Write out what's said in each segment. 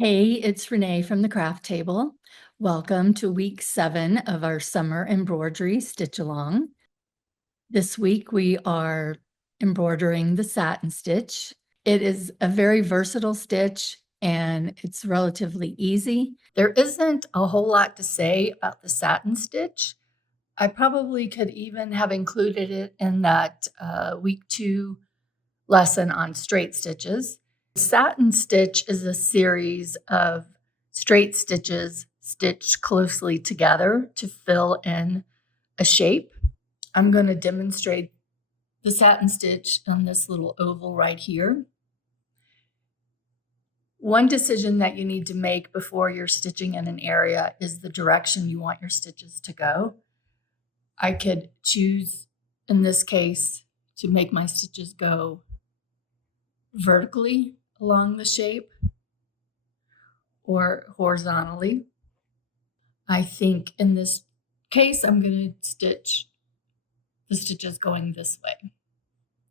Hey, it's Renee from the Craft Table. Welcome to week 7 of our Summer Embroidery Stitch Along. This week we are embroidering the satin stitch. It is a very versatile stitch and it's relatively easy. There isn't a whole lot to say about the satin stitch. I probably could even have included it in that week 2 lesson on straight stitches. Satin stitch is a series of straight stitches stitched closely together to fill in a shape. I'm going to demonstrate the satin stitch on this little oval right here. One decision that you need to make before you're stitching in an area is the direction you want your stitches to go. I could choose, in this case, to make my stitches go vertically along the shape or horizontally. I think in this case, I'm going to stitch the stitches going this way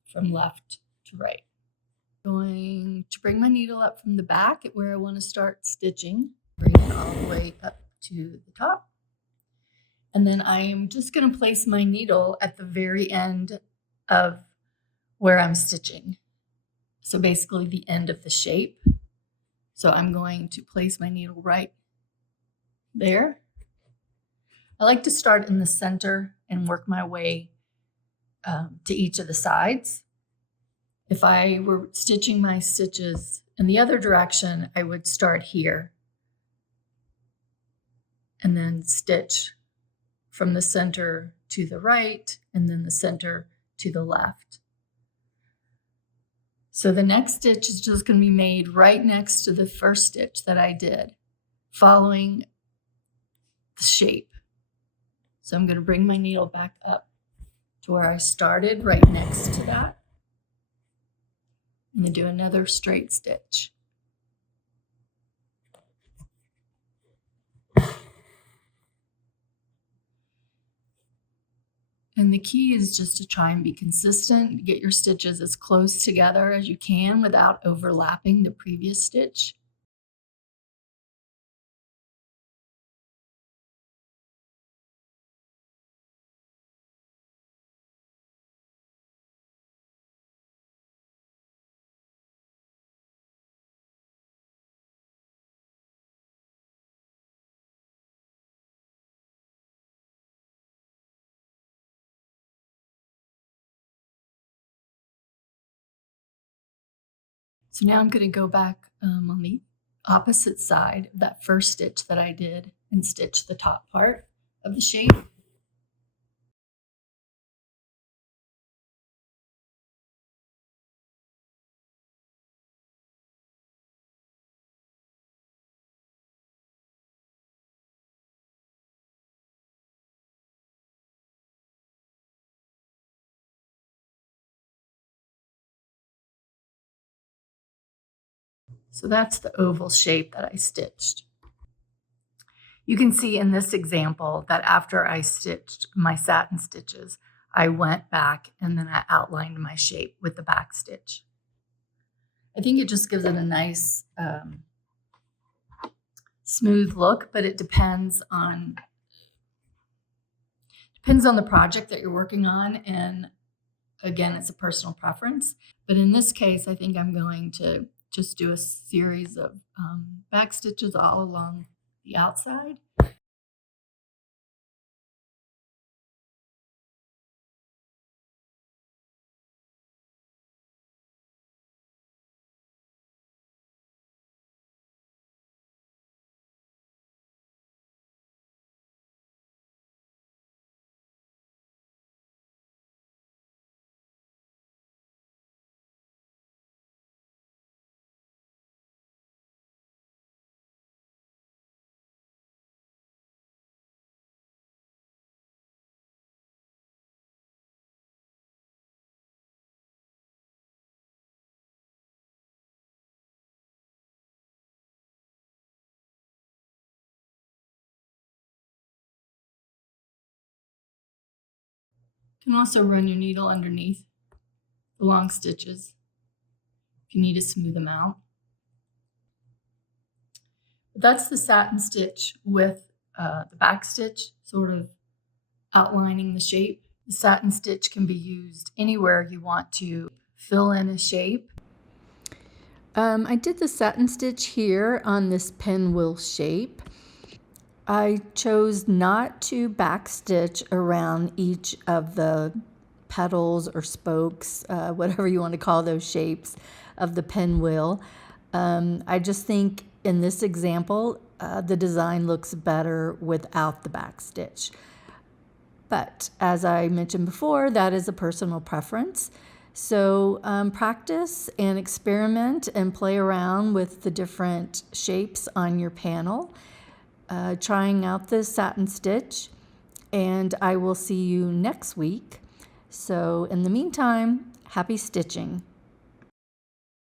from left to right. Going to bring my needle up from the back at where I want to start stitching, bring it all the way up to the top. And then I am just going to place my needle at the very end of where I'm stitching. So basically the end of the shape. So I'm going to place my needle right there. I like to start in the center and work my way to each of the sides. If I were stitching my stitches in the other direction, I would start here and then stitch from the center to the right and then the center to the left. So the next stitch is just going to be made right next to the first stitch that I did, following the shape. So I'm going to bring my needle back up to where I started, right next to that. I'm going to do another straight stitch. And the key is just to try and be consistent, get your stitches as close together as you can without overlapping the previous stitch. So now I'm going to go back on the opposite side of that first stitch that I did and stitch the top part of the shape. So that's the oval shape that I stitched. You can see in this example that after I stitched my satin stitches, I went back and then I outlined my shape with the back stitch. I think it just gives it a nice smooth look, but it depends on the project that you're working on. And again, it's a personal preference. But in this case, I think I'm going to just do a series of back stitches all along the outside. You can also run your needle underneath the long stitches if you need to smooth them out. That's the satin stitch with the back stitch sort of outlining the shape. The satin stitch can be used anywhere you want to fill in a shape. I did the satin stitch here on this pinwheel shape. I chose not to backstitch around each of the petals or spokes, whatever you want to call those shapes of the pinwheel. I just think in this example, the design looks better without the backstitch. But as I mentioned before, that is a personal preference. So practice and experiment and play around with the different shapes on your panel, trying out the satin stitch, and I will see you next week. So in the meantime, happy stitching.